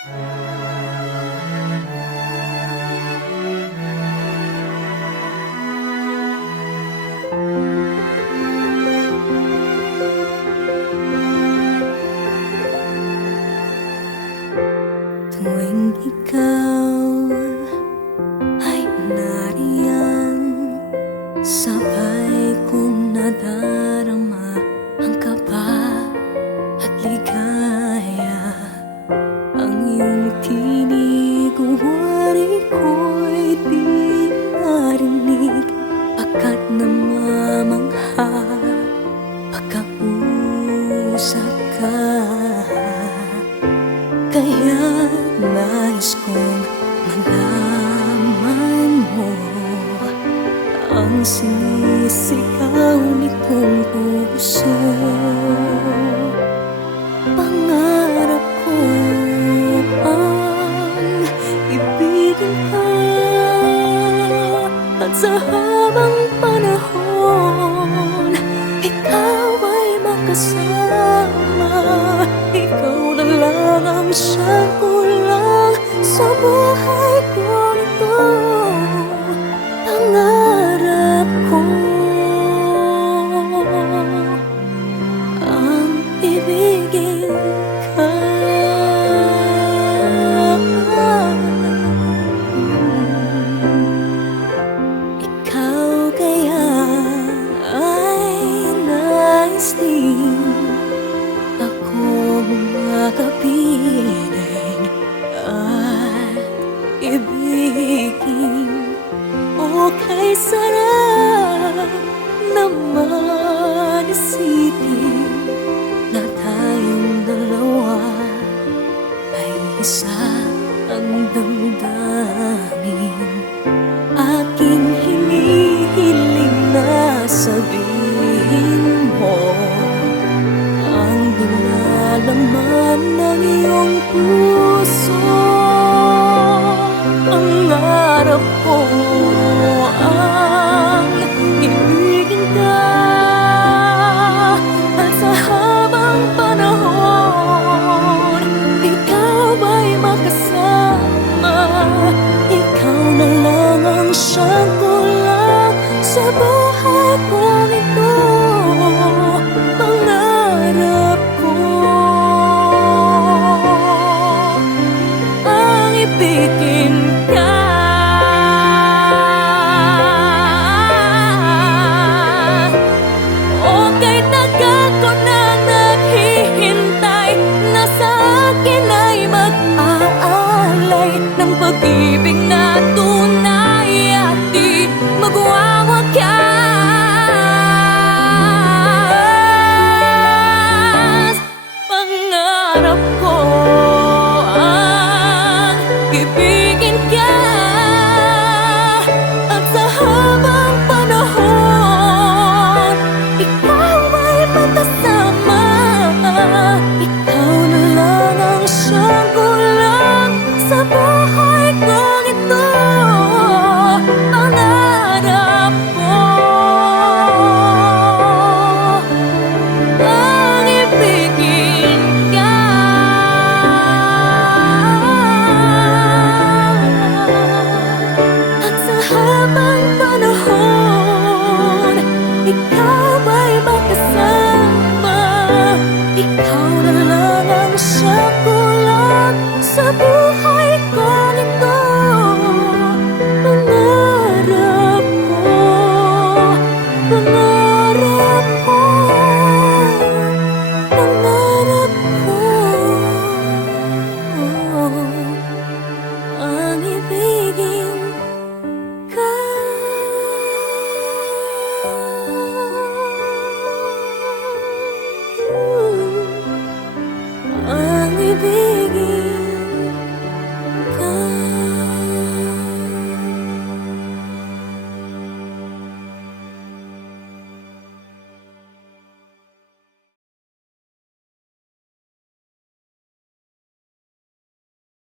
Tuwing ikaw ay nariyan, sabay kong nadarama ang kaba at ligaya. Ang iyong tinig, wari ko'y di marinig, pagkat namamangha pagkausap ka. Kaya nais kong malaman mo ang sinisigaw nitong puso. Pangarap ko ang ibigin ka, at sa habang panahon ikaw ay makasama. Ikaw na lang ang siyang kulang sa buhay ko nito. Pangarap ko ang ibigin ka. Ikaw kaya ay nais din akong makapiling at ibigin. O kay sarap naman isipin na tayong dalawa ay isa ang damdamin. Aking hinihiling na sabihin mo ang nilalaman ng iyong puso. Pangarap ko ang ibigin ka, at sa habang panahon ikaw ay makasama. Ikaw na lang ang siyang kulang sa buhay ko ito. Pangarap ko ang ibigin ka. Okay, tagal ko na naghihintay na sa akin ay mag-aalay ng pag-ibig na tunay at di magwawakas. Pangarap ko ang ibigin ka, at sa habang panahon ikaw ay magkasama. Ikaw na lang ang siyang kulang sa buhay ko ito. Pangarap ko ang ibigin ka, at sa habang panahon ikaw ay makasama. Ikaw na lang ang siyang kulang sa buhay